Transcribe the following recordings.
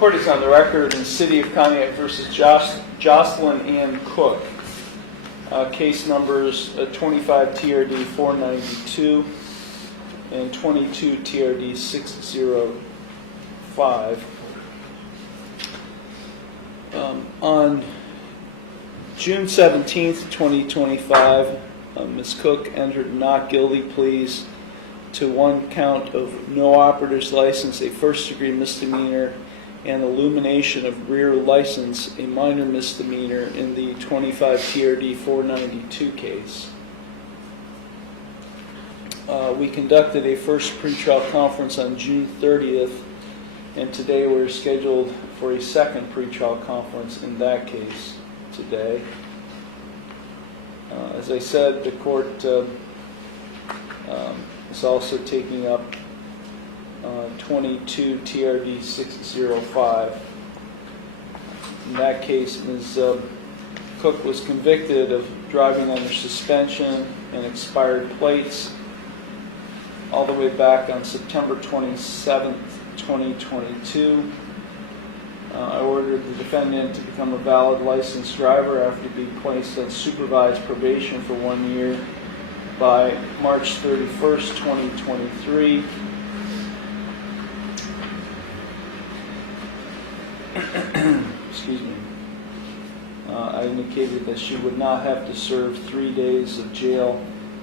Court is on the record in City of Pontiac versus Jocelyn Ann Cook. Case numbers 25 TRD 492 and 22 TRD 605. On June 17th, 2025, Ms. Cook entered not guilty pleas to one count of no operator's license, a first-degree misdemeanor, and illumination of rear license, a minor misdemeanor, in the 25 TRD 492 case. We conducted a first pretrial conference on June 30th, and today we're scheduled for a second pretrial conference in that case today. As I said, the court is also taking up 22 TRD 605. In that case, Ms. Cook was convicted of driving under suspension and expired plates all the way back on September 27th, 2022. I ordered the defendant to become a valid licensed driver after being placed on supervised probation for 1 year by March 31st, 2023. Excuse me. I indicated that she would not have to serve 3 days of jail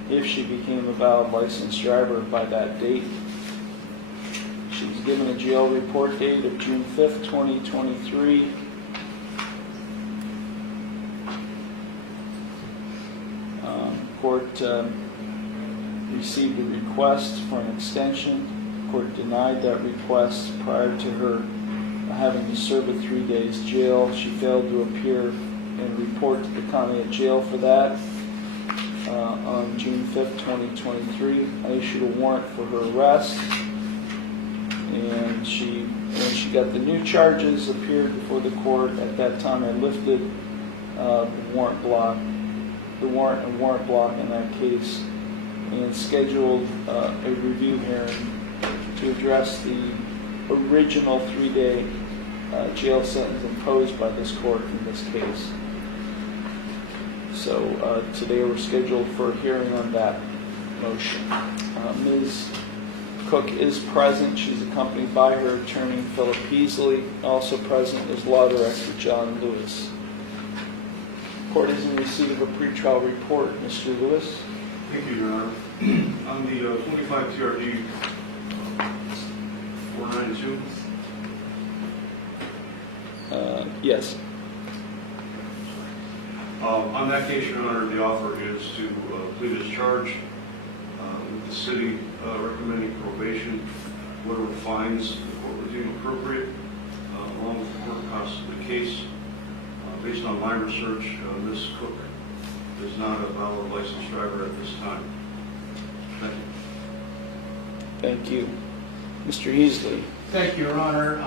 if she became a valid licensed driver by that date. She was given a jail report date of June 5th, 2023. Court received a request for an extension. Court denied that request prior to her having to serve a 3 days jail. She failed to appear and report to the county jail for that. On June 5th, 2023, I issued a warrant for her arrest, and when she got the new charges, appeared before the court. At that time, I lifted the warrant and warrant block in that case, and scheduled a review hearing to address the original 3-day jail sentence imposed by this court in this case. So today we're scheduled for a hearing on that motion. Ms. Cook is present. She's accompanied by her attorney, Philip Peasley. Also present is law director John Lewis. Court is in receipt of a pretrial report. Mr. Lewis. Thank you, Your Honor. On the 25 TRD 492. Yes. On that case, Your Honor, the offer is to plead as charged with the city recommending probation, whatever fines the court would deem appropriate, along with the court costs of the case. Based on my research, Ms. Cook is not a valid licensed driver at this time. Thank you. Thank you. Mr. Heasley. Thank you, Your Honor.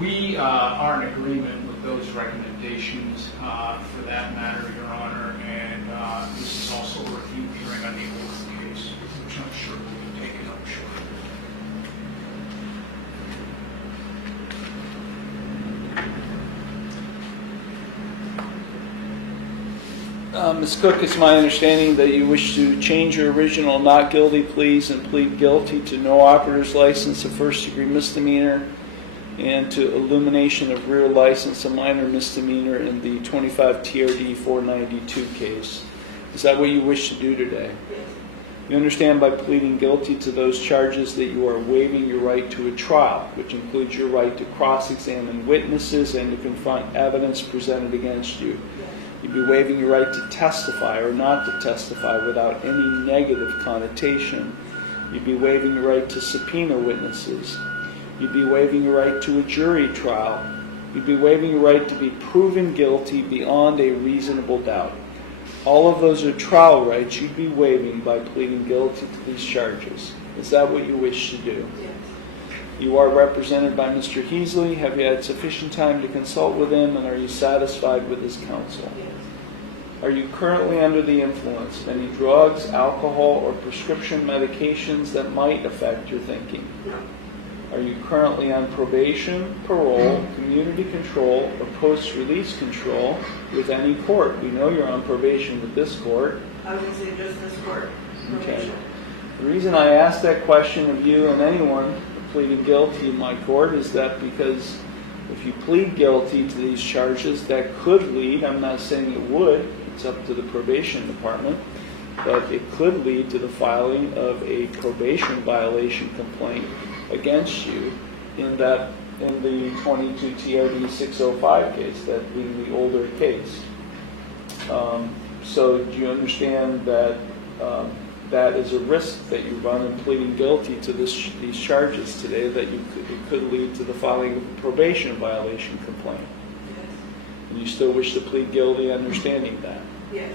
We are in agreement with those recommendations for that matter, Your Honor, and this is also a review hearing on the old case, which I'm sure will be taken up shortly. Ms. Cook, it's my understanding that you wish to change your original not guilty pleas and plead guilty to no operator's license, a first-degree misdemeanor, and to illumination of rear license, a minor misdemeanor, in the 25 TRD 492 case. Is that what you wish to do today? You understand by pleading guilty to those charges that you are waiving your right to a trial, which includes your right to cross-examine witnesses and to confront evidence presented against you. You'd be waiving your right to testify or not to testify without any negative connotation. You'd be waiving your right to subpoena witnesses. You'd be waiving your right to a jury trial. You'd be waiving your right to be proven guilty beyond a reasonable doubt. All of those are trial rights you'd be waiving by pleading guilty to these charges. Is that what you wish to do? Yes. You are represented by Mr. Heasley. Have you had sufficient time to consult with him, and are you satisfied with his counsel? Yes. Are you currently under the influence of any drugs, alcohol, or prescription medications that might affect your thinking? No. Are you currently on probation, parole, community control, or post-release control with any court? We know you're on probation with this court. I was going to say just this court. Okay. The reason I ask that question of you and anyone pleading guilty in my court is that because if you plead guilty to these charges, that could lead, I'm not saying it would, it's up to the probation department, but it could lead to the filing of a probation violation complaint against you in the 22 TRD 605 case, that being the older case. So do you understand that that is a risk that you run in pleading guilty to these charges today, that it could lead to the filing of a probation violation complaint? Yes. And you still wish to plead guilty, understanding that? Yes.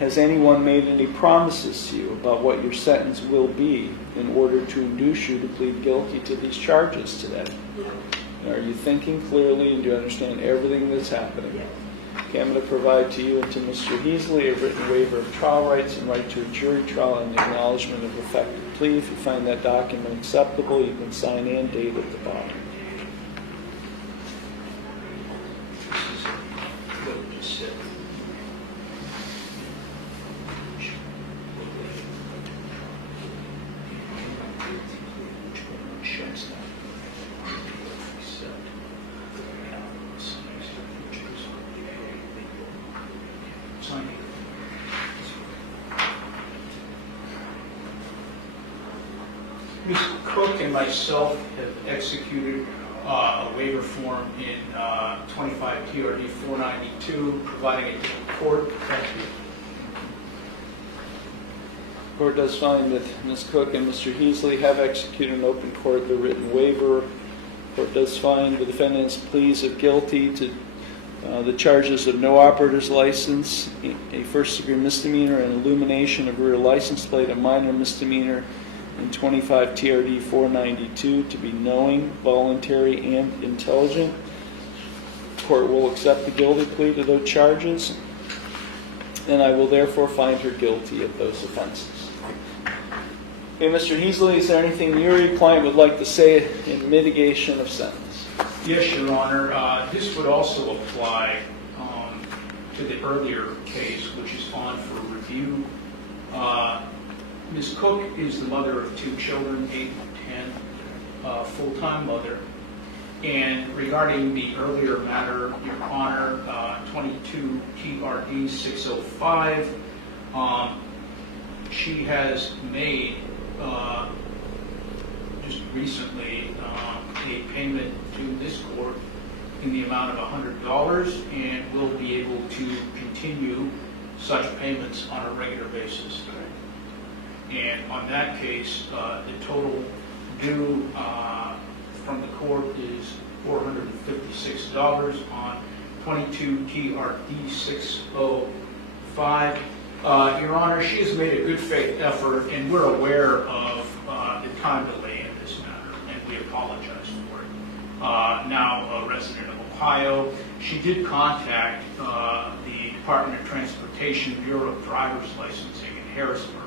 Has anyone made any promises to you about what your sentence will be in order to induce you to plead guilty to these charges today? No. And are you thinking clearly, and do you understand everything that's happening? Yes. Okay, I'm going to provide to you and to Mr. Heasley a written waiver of trial rights and right to a jury trial and the acknowledgement of effective plea. If you find that document acceptable, you can sign and date at the bottom. Ms. Cook and myself have executed a waiver form in 25 TRD 492, providing it to the court. Thank you. The court does find that Ms. Cook and Mr. Heasley have executed in open court the written waiver. The court does find the defendant's pleas of guilty to the charges of no operator's license, a first-degree misdemeanor, and illumination of rear license plate, a minor misdemeanor, in 25 TRD 492 to be knowing, voluntary, and intelligent. The court will accept the guilty plea to those charges, and I will therefore find her guilty of those offenses. Okay, Mr. Heasley, is there anything you or your client would like to say in mitigation of sentence? Yes, Your Honor. This would also apply to the earlier case, which is on for review. Ms. Cook is the mother of 2 children, 8 and 10, full-time mother. And regarding the earlier matter, Your Honor, 22 TRD 605, she has made just recently a payment to this court in the amount of $100 and will be able to continue such payments on a regular basis. And on that case, the total due from the court is $456 on 22 TRD 605. Your Honor, she has made a good faith effort, and we're aware of the time delay in this matter, and we apologize for it. Now a resident of Ohio, she did contact the Department of Transportation Bureau of Driver's Licensing in Harrisburg,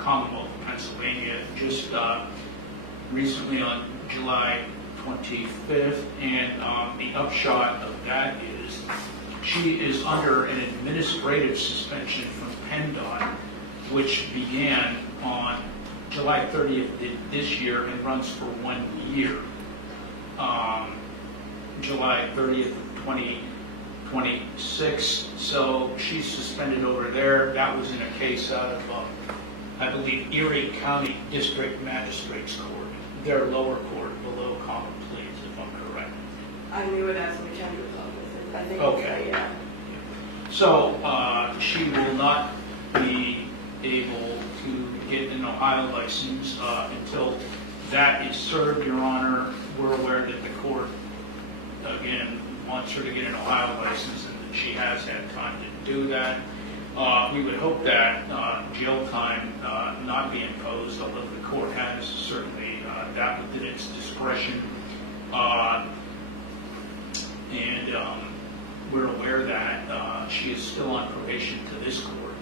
Commonwealth of Pennsylvania, just recently on July 25th, and the upshot of that is she is under an administrative suspension from PennDOT, which began on July 30th this year and runs for 1 year. July 30th of 2026, so she's suspended over there. That was in a case out of I believe, Erie County District Magistrates Court, their lower court below common pleas, if I'm correct. I knew it as McHenry's office. I think Okay. yeah. So she will not be able to get an Ohio license until that is served, Your Honor. We're aware that the court, again, wants her to get an Ohio license and that she has had time to do that. We would hope that jail time not be imposed, although the court has certainly that within its discretion. And we're aware that she is still on probation to this court,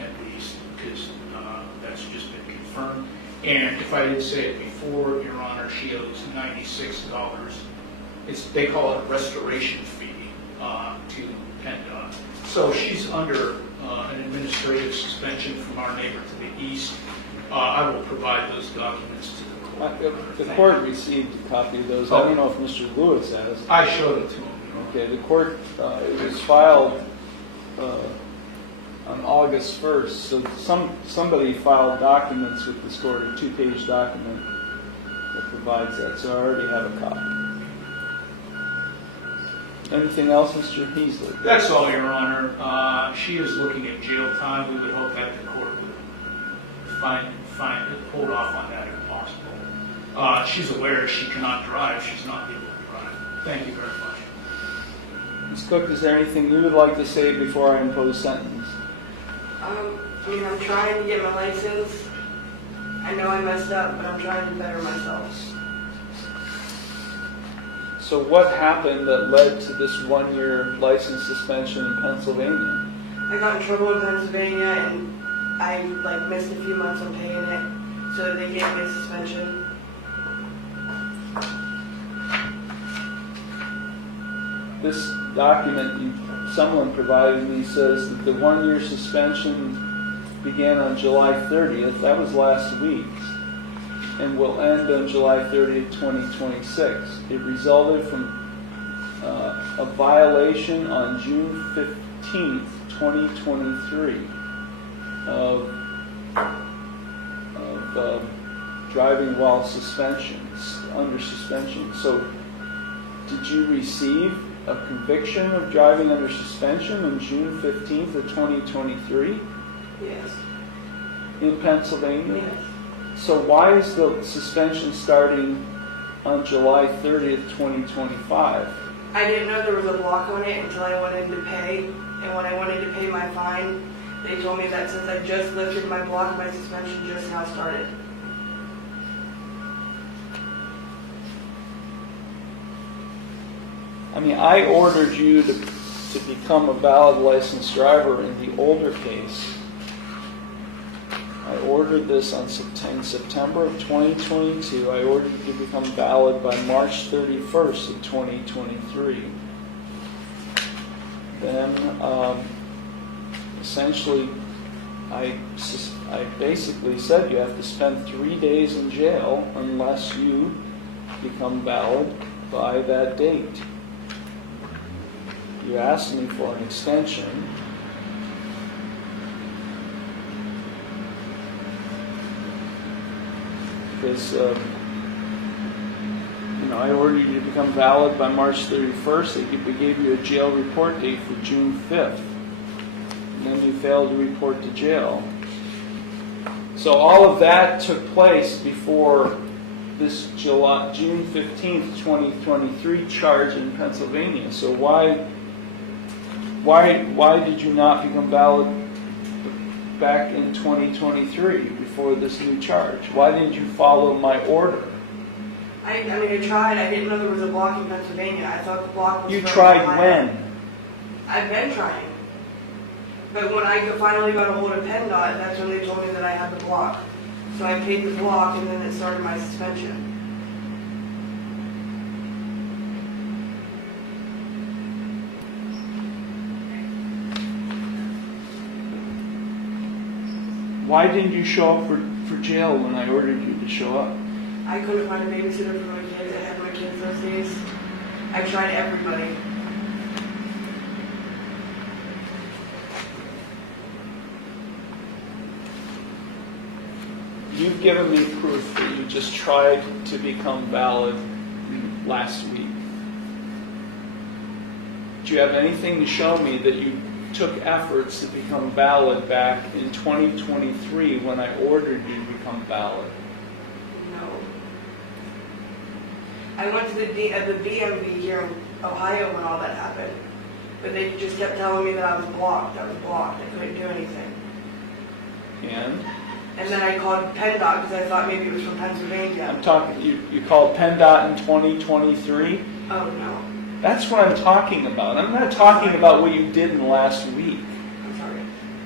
at least, because that's just been confirmed. And if I didn't say it before, Your Honor, she owes $96. They call it a restoration fee to PennDOT. So she's under an administrative suspension from our neighbor to the east. I will provide those documents to the court. The court received a copy of those. I don't know if Mr. Lewis has. I showed it to him. Okay, the court, it was filed on August 1st, so somebody filed documents with this court, a 2-page document that provides that, so I already have a copy. Anything else, Mr. Heasley? That's all, Your Honor. She is looking at jail time. We would hope that the court would hold off on that if possible. She's aware she cannot drive. She's not able to drive. Thank you very much. Ms. Cook, is there anything you would like to say before I impose sentence? I'm trying to get my license. I know I messed up, but I'm trying to better myself. So what happened that led to this 1-year license suspension in Pennsylvania? I got in trouble in Pennsylvania, and I missed a few months on paying it, so they gave me a suspension. This document someone provided me says that the 1-year suspension began on July 30th. That was last week, and will end on July 30th, 2026. It resulted from a violation on June 15th, 2023 of driving while under suspension. So did you receive a conviction of driving under suspension on June 15th of 2023 Yes. in Pennsylvania? Yes. So why is the suspension starting on July 30th, 2025? I didn't know there was a block on it until I went in to pay, and when I went in to pay my fine, they told me that since I just lifted my block, my suspension just now started. I mean, I ordered you to become a valid licensed driver in the older case. I ordered this in September of 2022. I ordered you to become valid by March 31st of 2023. Then, essentially, I basically said you have to spend 3 days in jail unless you become valid by that date. You asked me for an extension. Because, I ordered you to become valid by March 31st. We gave you a jail report date for June 5th. And then you failed to report to jail. So all of that took place before this June 15th, 2023 charge in Pennsylvania. So why did you not become valid back in 2023 before this new charge? Why didn't you follow my order? I tried. I didn't know there was a block in Pennsylvania. I thought the block was... You tried when? I've been trying. But when I finally got a hold of PennDOT, that's when they told me that I had the block. So I paid the block, and then it started my suspension. Why didn't you show up for jail when I ordered you to show up? I couldn't find a babysitter for my kids. I had my kids those days. I tried everybody. You've given me proof that you just tried to become valid last week. Do you have anything to show me that you took efforts to become valid back in 2023 when I ordered you to become valid? No. I went to the DMV here in Ohio when all that happened. But they just kept telling me that I was blocked. I was blocked. I couldn't do anything. And then I called PennDOT because I thought maybe it was from Pennsylvania. I'm talking, you called PennDOT in 2023? Oh, no. That's what I'm talking about. I'm not talking about what you did in the last week. I'm sorry.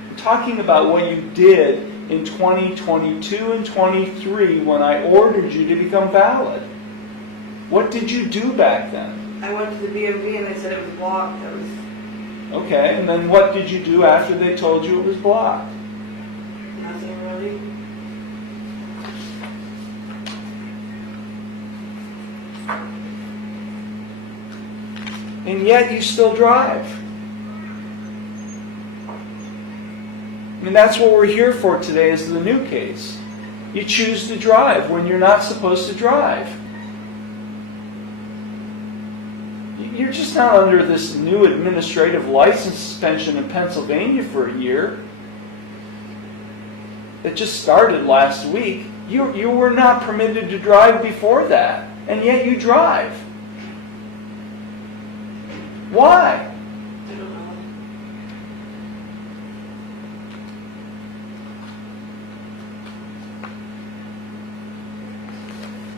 I'm talking about what you did in 2022 and 23 when I ordered you to become valid? What did you do back then? I went to the BMV and they said it was blocked. That was Okay, and then what did you do after they told you it was blocked? nothing really. And yet you still drive. I mean, that's what we're here for today is the new case. You choose to drive when you're not supposed to drive. You're just not under this new administrative license suspension in Pennsylvania for a year that just started last week. You were not permitted to drive before that, and yet you drive. Why? I don't know.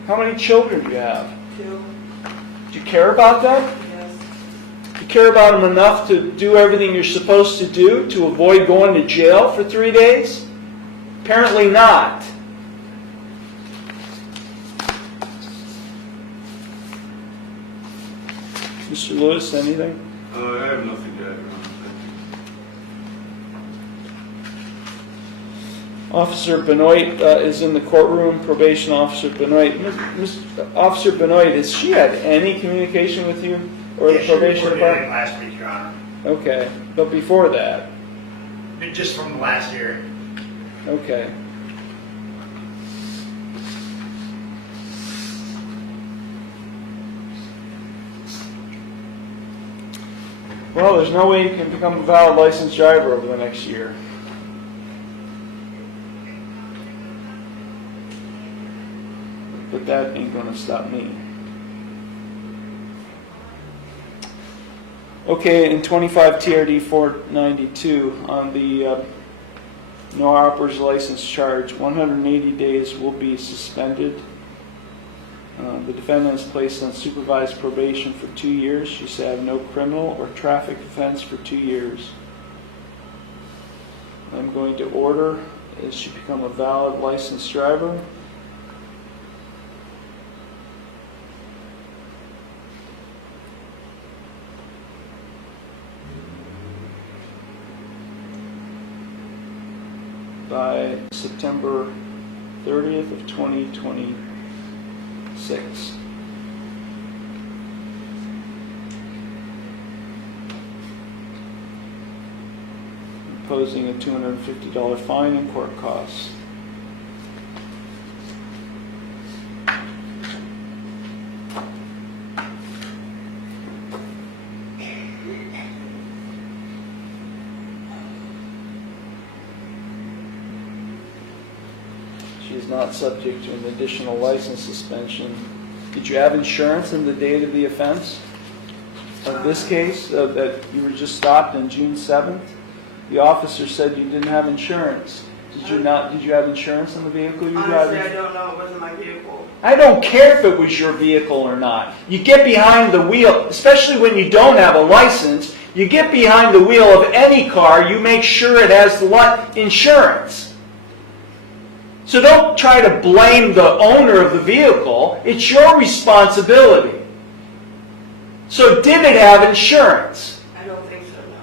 How many children do you have? 2. Do you care about them? Yes. Do you care about them enough to do everything you're supposed to do to avoid going to jail for 3 days? Apparently not. Mr. Lewis, anything? I have nothing to add, Your Honor. Thank you. Officer Benoit is in the courtroom. Probation Officer Benoit. Officer Benoit, has she had any communication with you or the probation She reported department? it last week, Your Honor. Okay, but before that, Just from last year. okay. Well, there's no way you can become a valid licensed driver over the next year. But that ain't gonna stop me. Okay, in 25 TRD 492, on the no operator's license charge, 180 days will be suspended. The defendant is placed on supervised probation for 2 years. She shall have no criminal or traffic offense for 2 years. I'm going to order that she become a valid licensed driver. By September 30th of 2026. Imposing a $250 fine and court costs. She is not subject to an additional license suspension. Did you have insurance in the date of the offense? Of this case, that you were just stopped on June 7th? The officer said you didn't have insurance. Did you not? Did you have insurance in the vehicle you were Honestly, driving? I don't know. It wasn't my vehicle. I don't care if it was your vehicle or not. You get behind the wheel, especially when you don't have a license, you get behind the wheel of any car, you make sure it has the insurance. So don't try to blame the owner of the vehicle. It's your responsibility. So did it have insurance? I don't think so, no.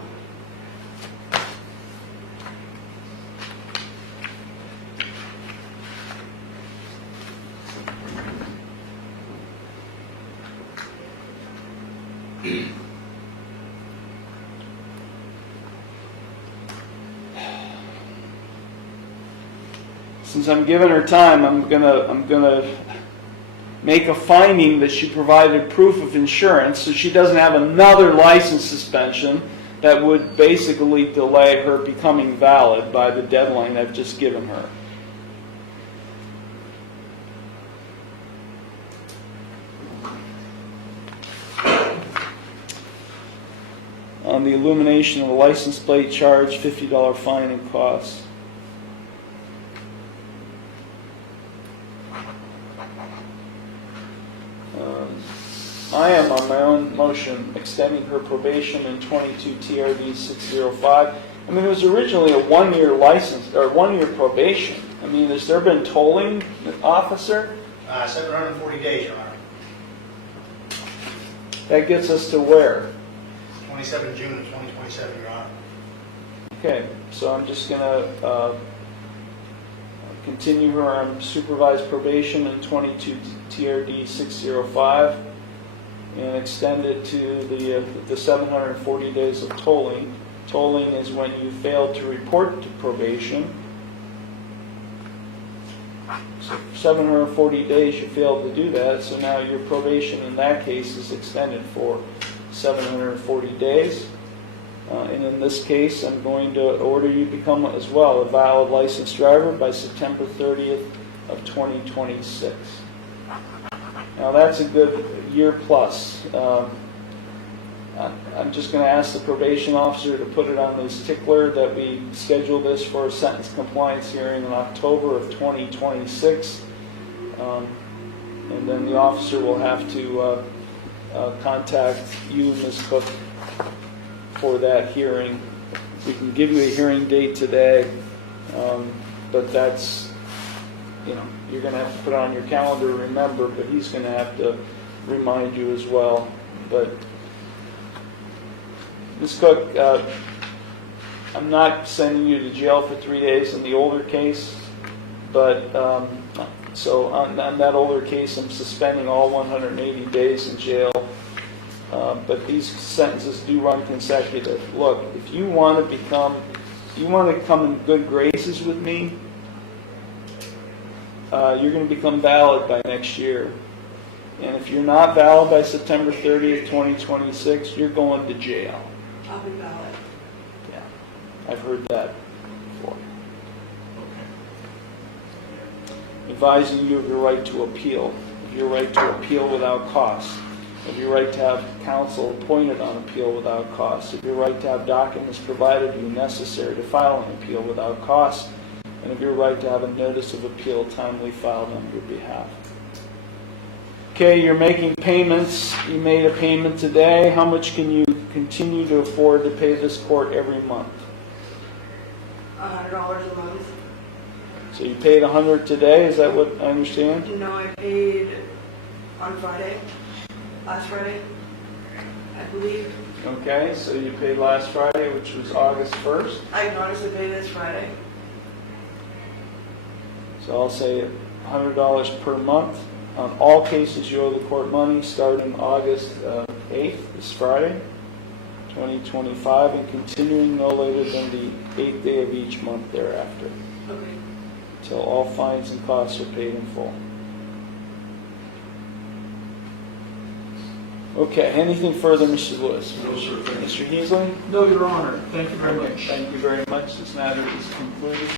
Since I'm giving her time, I'm gonna make a finding that she provided proof of insurance, so she doesn't have another license suspension that would basically delay her becoming valid by the deadline I've just given her. On the illumination of a license plate charge, $50 fine and costs. I am on my own motion extending her probation in 22 TRD 605 I mean, it was originally a 1-year license, or 1-year probation. I mean, has there been tolling, officer? 740 days, Your Honor. That gets us to where? 27 June of 2027, Your Honor. Okay, so I'm just gonna continue her on supervised probation in 22 TRD 605 and extend it to the 740 days of tolling. Tolling is when you fail to report to probation. So 740 days you failed to do that, so now your probation in that case is extended for 740 days. And in this case, I'm going to order you become as well a valid licensed driver by September 30th of 2026. Now that's a good year plus. I'm just going to ask the probation officer to put it on his tickler that we schedule this for a sentence compliance hearing in October of 2026. And then the officer will have to contact you, Ms. Cook, for that hearing. We can give you a hearing date today, but that's, you're going to have to put it on your calendar to remember, but he's going to have to remind you as well. But Ms. Cook, I'm not sending you to jail for 3 days in the older case, but so on that older case, I'm suspending all 180 days in jail. But these sentences do run consecutive. Look, if you want to come in good graces with me, you're going to become valid by next year. And if you're not valid by September 30th, 2026, you're going to jail. I'll be valid. Yeah, I've heard that before. Advising you of your right to appeal, of your right to appeal without cost, of your right to have counsel appointed on appeal without cost, of your right to have documents provided to you necessary to file an appeal without cost, and of your right to have a notice of appeal timely filed on your behalf. Okay, you're making payments. You made a payment today. How much can you continue to afford to pay this court every month? $100 a month. So you paid $100 today, is that what I understand? No, I paid on Friday. Last Friday, I believe. Okay, so you paid last Friday, which was August 1st. I can honestly pay this Friday. So I'll say $100 per month. On all cases, you owe the court money starting August 8th, this Friday, 2025, and continuing no later than the 8th day of each month thereafter, Okay. until all fines and costs are paid in full. Okay, anything further, Mr. Lewis? No, sir. Thank you. Mr. Heasley? No, Your Honor. Thank you very much. Thank you very much. This matter is concluded.